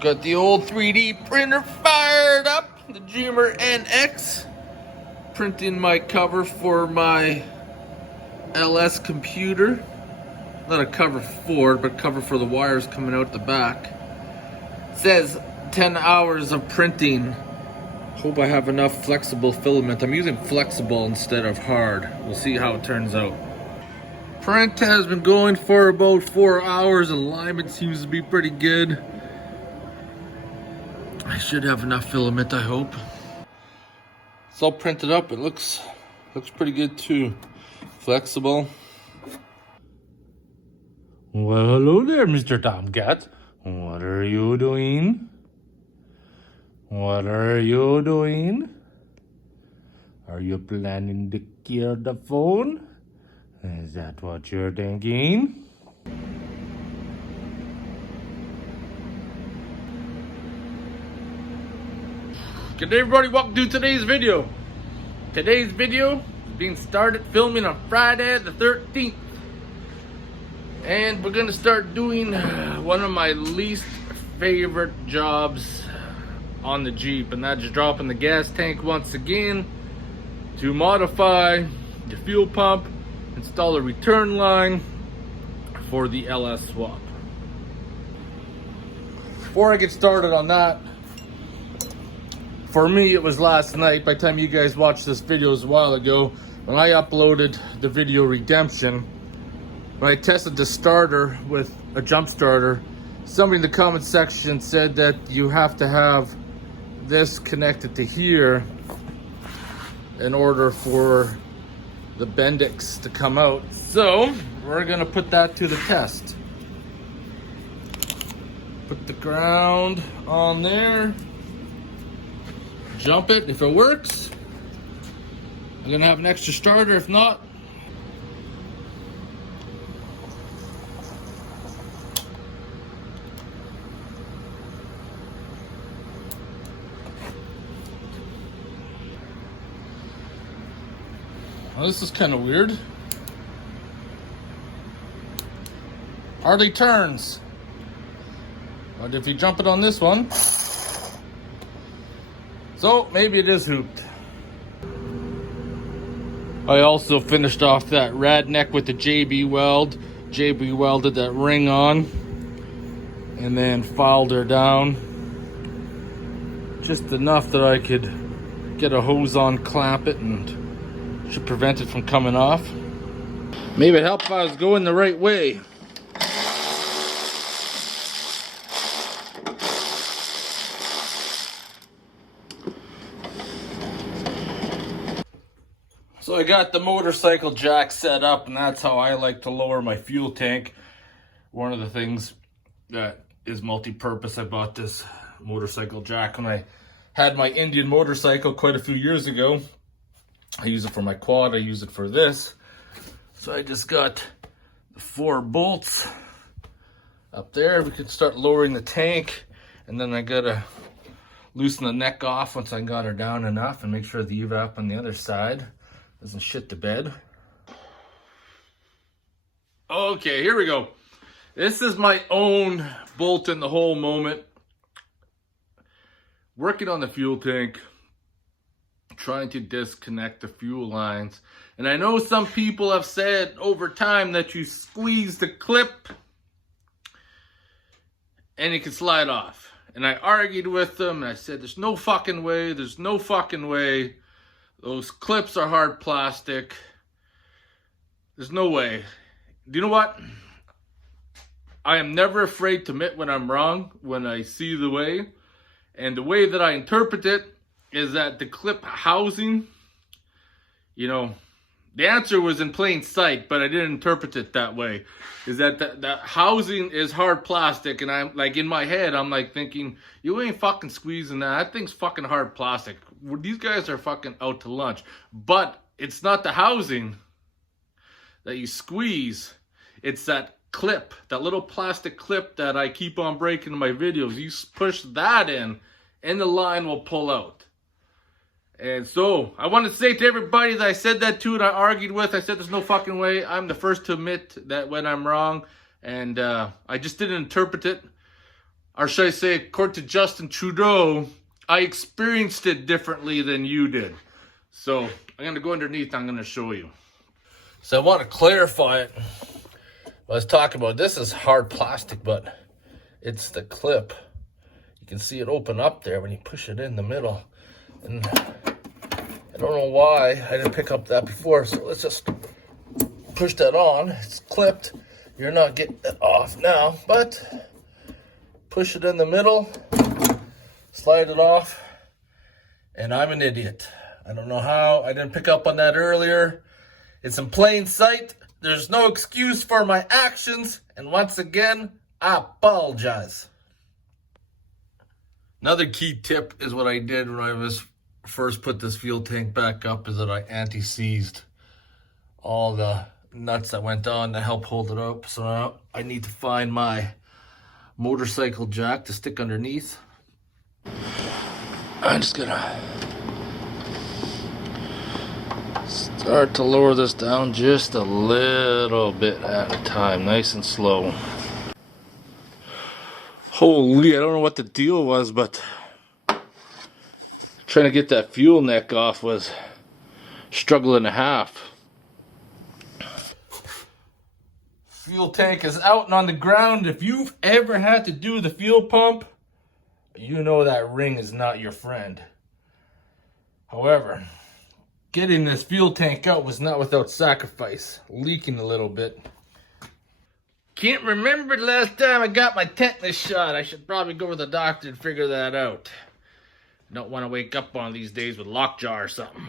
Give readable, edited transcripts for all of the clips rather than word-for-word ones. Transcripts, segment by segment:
Got the old 3D printer fired up, the Dreamer NX. Printing my cover for my LS computer. Not a cover for it, but cover for the wires coming out the back. It says 10 hours of printing. Hope I have enough flexible filament. I'm using flexible instead of hard. We'll see how it turns out. Print has been going for about 4 hours. Alignment seems to be pretty good. I should have enough filament, I hope. It's all printed up. It looks pretty good too. Flexible. Well, hello there, Mr. Tomcat. What are you doing? What are you doing? Are you planning to kill the phone? Is that what you're thinking? Good day, everybody. Welcome to today's video. Today's video is being started filming on Friday the 13th. And we're going to start doing one of my least favorite jobs on the Jeep. And that's dropping the gas tank once again to modify the fuel pump, install a return line for the LS swap. Before I get started on that, for me it was last night. By the time you guys watched this video, it was a while ago, when I uploaded the video Redemption. When I tested the starter with a jump starter, somebody in the comment section said that you have to have this connected to here in order for the Bendix to come out. So we're gonna put that to the test. Put the ground on there, jump it. If it works, I'm gonna have an extra starter. If not, well, this is kind of weird. Hardly turns. But if you jump it on this one, so maybe it is hooped. I also finished off that rad neck with the JB weld. JB welded that ring on and then filed her down just enough that I could get a hose on, clamp it, and should prevent it from coming off. Maybe it helped if I was going the right way. So I got the motorcycle jack set up, and that's how I like to lower my fuel tank. One of the things that is multi-purpose, I bought this motorcycle jack when I had my Indian motorcycle quite a few years ago. I use it for my quad, I use it for this. So I just got the 4 bolts up there. We could start lowering the tank, and then I gotta loosen the neck off once I got her down enough and make sure the evap on the other side doesn't shit the bed. Okay, here we go. This is my own bolt in the hole moment. Working on the fuel tank, trying to disconnect the fuel lines. And I know some people have said over time that you squeeze the clip and it can slide off. And I argued with them and I said, there's no fucking way, there's no fucking way. Those clips are hard plastic. There's no way. Do you know what? I am never afraid to admit when I'm wrong, when I see the way. And the way that I interpret it is that the clip housing, you know, the answer was in plain sight, but I didn't interpret it that way. Is that the housing is hard plastic, and I'm like, in my head, I'm like thinking, you ain't fucking squeezing that. That thing's fucking hard plastic. These guys are fucking out to lunch. But it's not the housing that you squeeze. It's that clip, that little plastic clip that I keep on breaking in my videos. You push that in, and the line will pull out. And so, I want to say to everybody that I said that to and I argued with, I said there's no fucking way. I'm the first to admit that when I'm wrong. And I just didn't interpret it. or should I say, according to Justin Trudeau, I experienced it differently than you did. So I'm going to go underneath. I'm going to show you. So I want to clarify it. I was talking about this is hard plastic, but it's the clip. You can see it open up there when you push it in the middle. And I don't know why I didn't pick up that before. So let's just push that on. It's clipped. You're not getting it off now, but push it in the middle, slide it off, and I'm an idiot. I don't know how I didn't pick up on that earlier. It's in plain sight. There's no excuse for my actions. And once again, I apologize. Another key tip is what I did when I was first put this fuel tank back up is that I anti-seized all the nuts that went on to help hold it up. So now I need to find my motorcycle jack to stick underneath. I'm just gonna start to lower this down just a little bit at a time, nice and slow. Holy, I don't know what the deal was, but trying to get that fuel neck off was a struggle and a half. Fuel tank is out and on the ground. If you've ever had to do the fuel pump, you know that ring is not your friend. However, getting this fuel tank out was not without sacrifice, leaking a little bit. Can't remember the last time I got my tetanus shot. I should probably go to the doctor and figure that out. Don't want to wake up one of these days with lockjaw or something.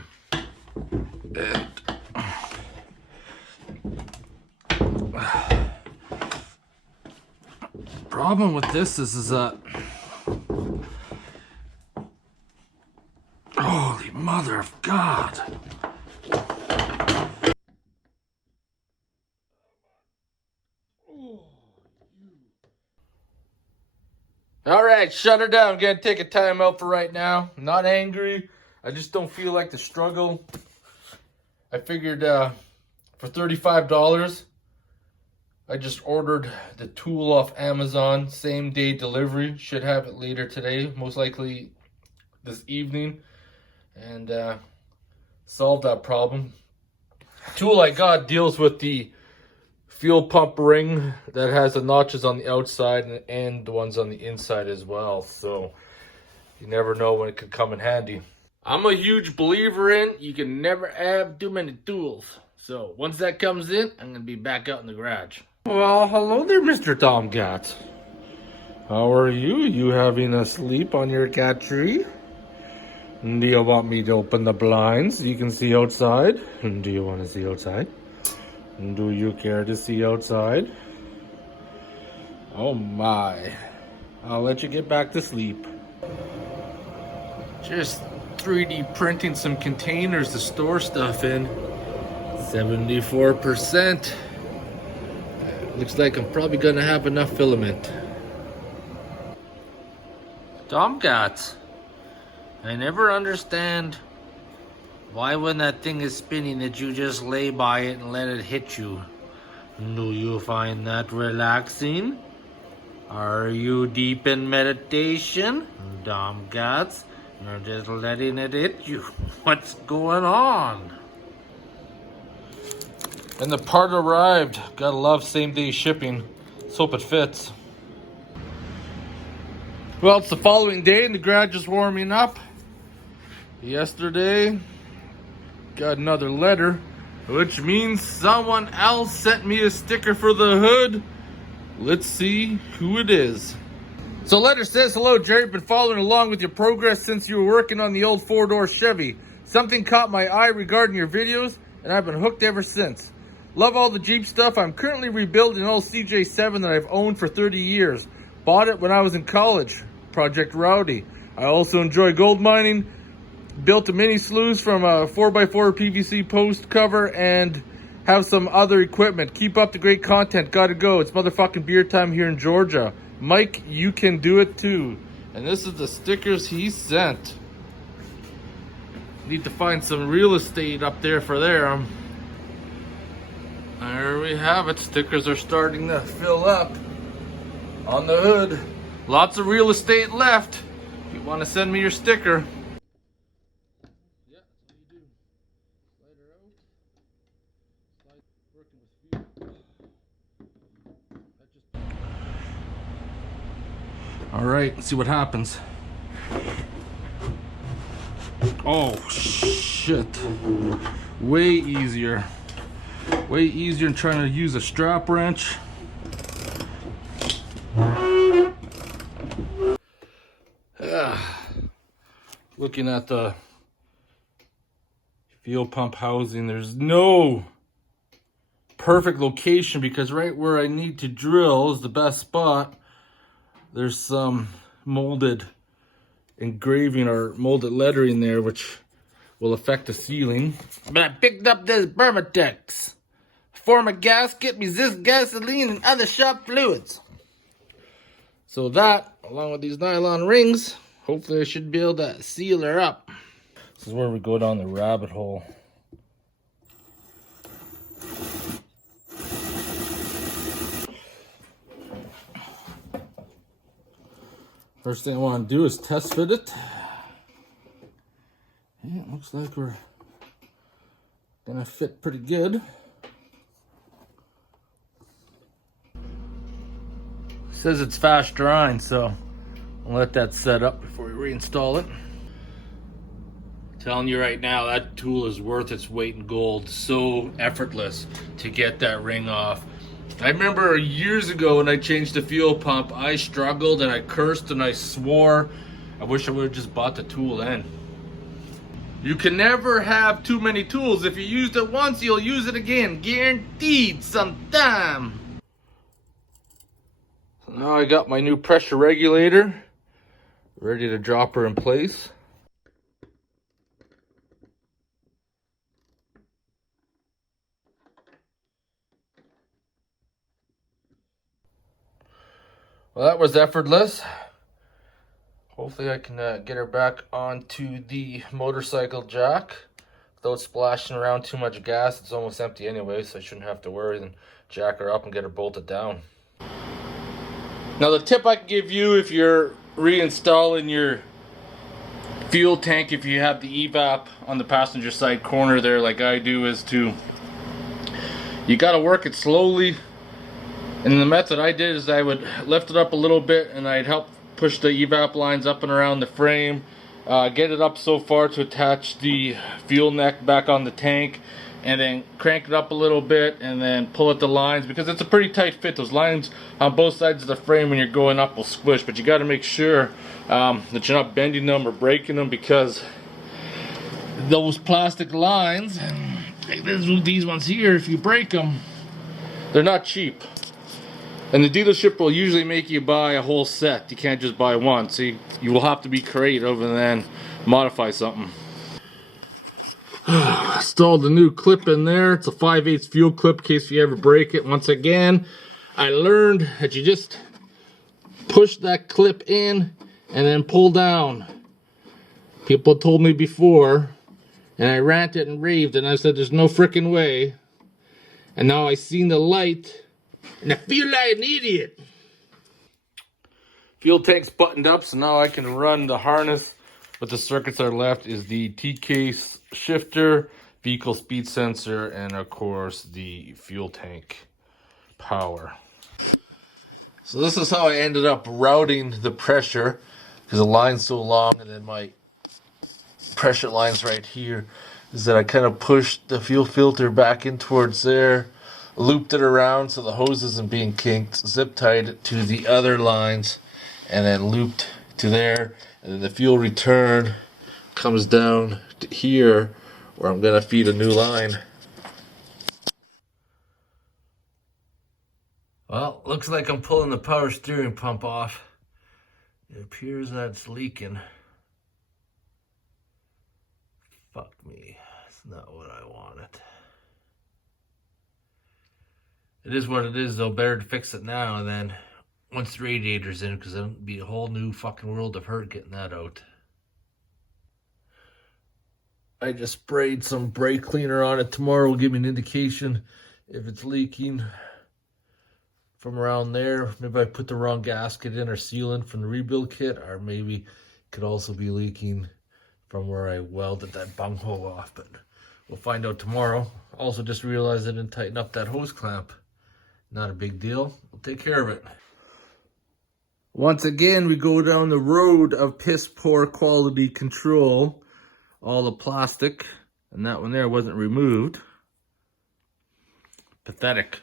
Problem with this is that holy mother of God. All right, shut her down. I'm gonna take a time out for right now. I'm not angry. I just don't feel like the struggle. I figured for $35, I just ordered the tool off Amazon. Same day delivery. Should have it later today, most likely this evening. And solve that problem. Tool I got deals with the fuel pump ring that has the notches on the outside and the ones on the inside as well. So you never know when it could come in handy. I'm a huge believer in you can never have too many tools. So once that comes in, I'm going to be back out in the garage. Well, hello there, Mr. Tomcat. How are you? You having a sleep on your cat tree? Do you want me to open the blinds so you can see outside? Do you want to see outside? Do you care to see outside? Oh my. I'll let you get back to sleep. Just 3D printing some containers to store stuff in. 74%. Looks like I'm probably gonna have enough filament. Tomcats. I never understand why when that thing is spinning that you just lay by it and let it hit you. Do you find that relaxing? Are you deep in meditation? Tomcats, you're just letting it hit you. What's going on? And the part arrived. Gotta love same day shipping. Let's hope it fits. Well, it's the following day and the garage is warming up. Yesterday, got another letter, which means someone else sent me a sticker for the hood. Let's see who it is. So letter says, hello Jerry, been following along with your progress since you were working on the old 4-door Chevy. Something caught my eye regarding your videos and I've been hooked ever since. Love all the Jeep stuff. I'm currently rebuilding an old CJ7 that I've owned for 30 years. Bought it when I was in college, Project Rowdy. I also enjoy gold mining. Built a mini sluice from a 4x4 PVC post cover and have some other equipment. Keep up the great content. Gotta go. It's motherfucking beer time here in Georgia. Mike, you can do it too. And this is the stickers he sent. Need to find some real estate up there for there. There we have it. Stickers are starting to fill up on the hood. Lots of real estate left. If you want to send me your sticker. Yeah, that's what you do. Slide her out. Slide working with fuel. All right, let's see what happens. Oh shit. Way easier. Way easier than trying to use a strap wrench. Looking at the fuel pump housing, there's no perfect location because right where I need to drill is the best spot. There's some molded engraving or molded lettering there which will affect the sealing. But I picked up this Bermatex. Form a gasket, resist gasoline and other sharp fluids. So that, along with these nylon rings, hopefully I should be able to seal her up. This is where we go down the rabbit hole. First thing I want to do is test fit it. Yeah, it looks like we're gonna fit pretty good. It says it's fast drying, so I'll let that set up before we reinstall it. I'm telling you right now, that tool is worth its weight in gold. So effortless to get that ring off. I remember years ago when I changed the fuel pump, I struggled and I cursed and I swore. I wish I would have just bought the tool then. You can never have too many tools. If you used it once, you'll use it again. Guaranteed sometime. So now I got my new pressure regulator ready to drop her in place. Well, that was effortless. Hopefully I can get her back onto the motorcycle jack without splashing around too much gas. It's almost empty anyway, so I shouldn't have to worry. Then jack her up and get her bolted down. Now the tip I can give you if you're reinstalling your fuel tank, if you have the evap on the passenger side corner there like I do, is to, you got to work it slowly. And the method I did is I would lift it up a little bit and I'd help push the evap lines up and around the frame, get it up so far to attach the fuel neck back on the tank, and then crank it up a little bit and then pull at the lines, because it's a pretty tight fit. Those lines on both sides of the frame when you're going up will squish, but you got to make sure that you're not bending them or breaking them, because those plastic lines, like these ones here, if you break them, they're not cheap. And the dealership will usually make you buy a whole set. You can't just buy one. So you will have to be creative and then modify something. Installed the new clip in there. It's a 5/8 fuel clip in case you ever break it. Once again, I learned that you just push that clip in and then pull down. People told me before, and I ranted and raved, and I said there's no freaking way. And now I seen the light, and I feel like an idiot. Fuel tank's buttoned up, so now I can run the harness. But the circuits that are left is the T-case shifter, vehicle speed sensor, and of course the fuel tank power. So this is how I ended up routing the pressure, because the line's so long, and then my pressure line's right here, is that I kind of pushed the fuel filter back in towards there, looped it around so the hose isn't being kinked, zip tied it to the other lines, and then looped to there, and then the fuel return comes down to here where I'm going to feed a new line. Well, looks like I'm pulling the power steering pump off. It appears that it's leaking. Fuck me, it's not what I wanted. It is what it is though. Better to fix it now and then once the radiator's in, because it'll be a whole new fucking world of hurt getting that out. I just sprayed some brake cleaner on it. Tomorrow will give me an indication if it's leaking. from around there. Maybe I put the wrong gasket in or sealant from the rebuild kit, or maybe it could also be leaking from where I welded that bunghole off, but we'll find out tomorrow. Also just realized I didn't tighten up that hose clamp. Not a big deal. We'll take care of it. Once again, we go down the road of piss poor quality control. All the plastic, and that one there wasn't removed. Pathetic.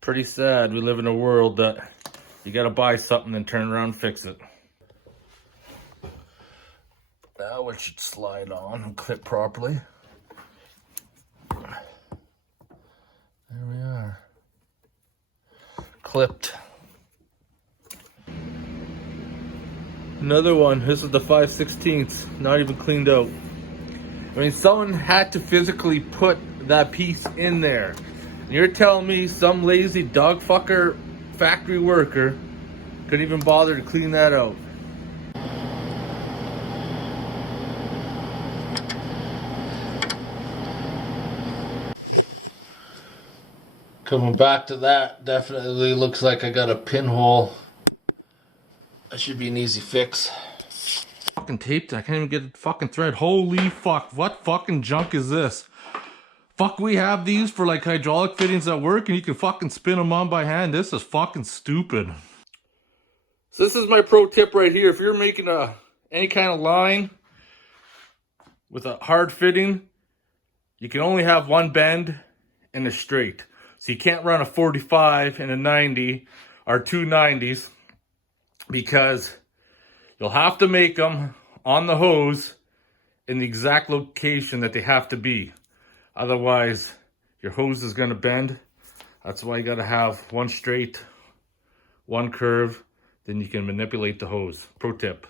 Pretty sad. We live in a world that you gotta buy something and turn around and fix it. Now it should slide on and clip properly. There we are. Clipped. Another one. This is the 5/16, not even cleaned out. I mean, someone had to physically put that piece in there. And you're telling me some lazy dog fucker factory worker couldn't even bother to clean that out? Coming back to that, definitely looks like I got a pinhole. That should be an easy fix. Fucking taped, I can't even get a fucking thread. Holy fuck, what fucking junk is this? Fuck, we have these for like hydraulic fittings at work and you can fucking spin them on by hand. This is fucking stupid. So this is my pro tip right here. If you're making any kind of line with a hard fitting, you can only have one bend and a straight. So you can't run a 45 and a 90 or two 90s, because you'll have to make them on the hose in the exact location that they have to be. Otherwise, your hose is going to bend. That's why you got to have one straight, one curve, then you can manipulate the hose. Pro tip.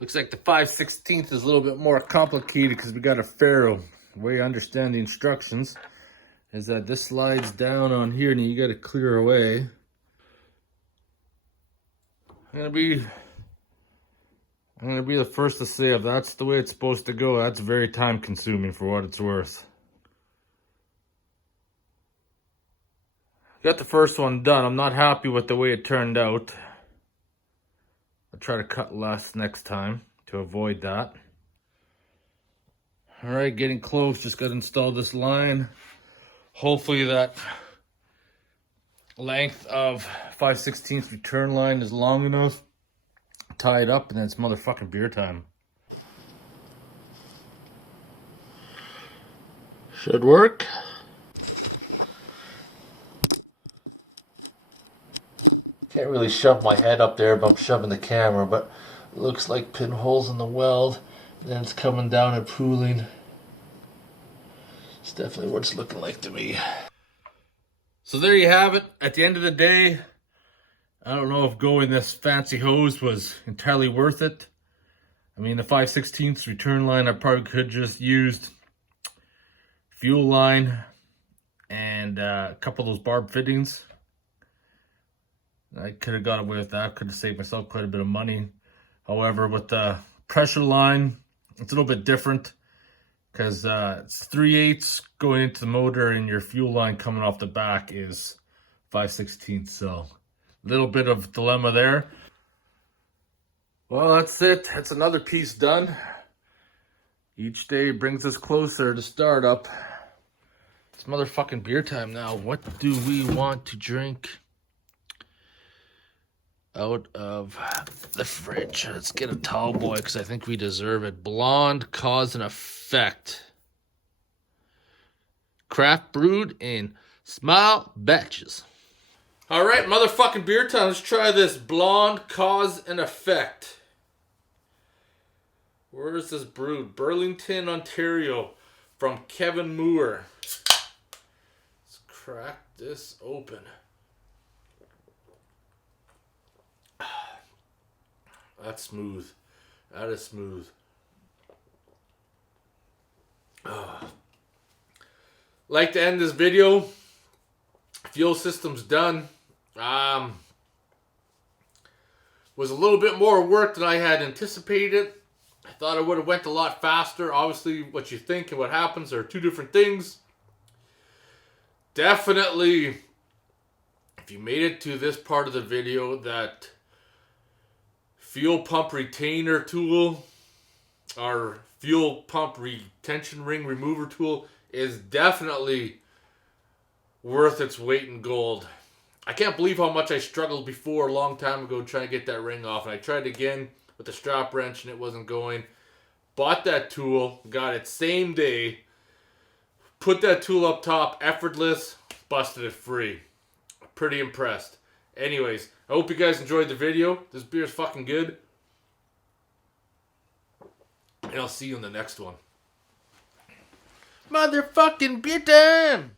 Looks like the 5/16 is a little bit more complicated because we got a ferrule. The way I understand the instructions is that this slides down on here and you got to clear away. I'm gonna be the first to say, if that's the way it's supposed to go, that's very time consuming for what it's worth. Got the first one done. I'm not happy with the way it turned out. I'll try to cut less next time to avoid that. All right, getting close. Just got to install this line. Hopefully that length of 5/16 return line is long enough. Tie it up and then it's motherfucking beer time. Should work. Can't really shove my head up there, but I'm shoving the camera, but it looks like pinholes in the weld, and then it's coming down and pooling. It's definitely what it's looking like to me. So there you have it. At the end of the day, I don't know if going this fancy hose was entirely worth it. I mean, the 5/16 return line, I probably could just used fuel line and a couple of those barb fittings. I could have got away with that. Could have saved myself quite a bit of money. However, with the pressure line, it's a little bit different because it's 3/8 going into the motor and your fuel line coming off the back is 5/16. So a little bit of dilemma there. Well, that's it. That's another piece done. Each day brings us closer to startup. It's motherfucking beer time now. What do we want to drink out of the fridge? Let's get a tall boy because I think we deserve it. Blonde Cause and Effect. Craft brewed in small batches. All right, motherfucking beer time. Let's try this Blonde Cause and Effect. Where is this brewed? Burlington, Ontario, from Kevin Moore. Let's crack this open. That's smooth. That is smooth. Like to end this video. Fuel system's done. was a little bit more work than I had anticipated. I thought it would have went a lot faster. Obviously, what you think and what happens are two different things. Definitely, if you made it to this part of the video, that fuel pump retainer tool, our fuel pump retention ring remover tool, is definitely worth its weight in gold. I can't believe how much I struggled before a long time ago trying to get that ring off. And I tried again with the strap wrench and it wasn't going. Bought that tool, got it same day, put that tool up top, effortless, busted it free. Pretty impressed. Anyways, I hope you guys enjoyed the video. This beer is fucking good. And I'll see you in the next one. Motherfucking beer time!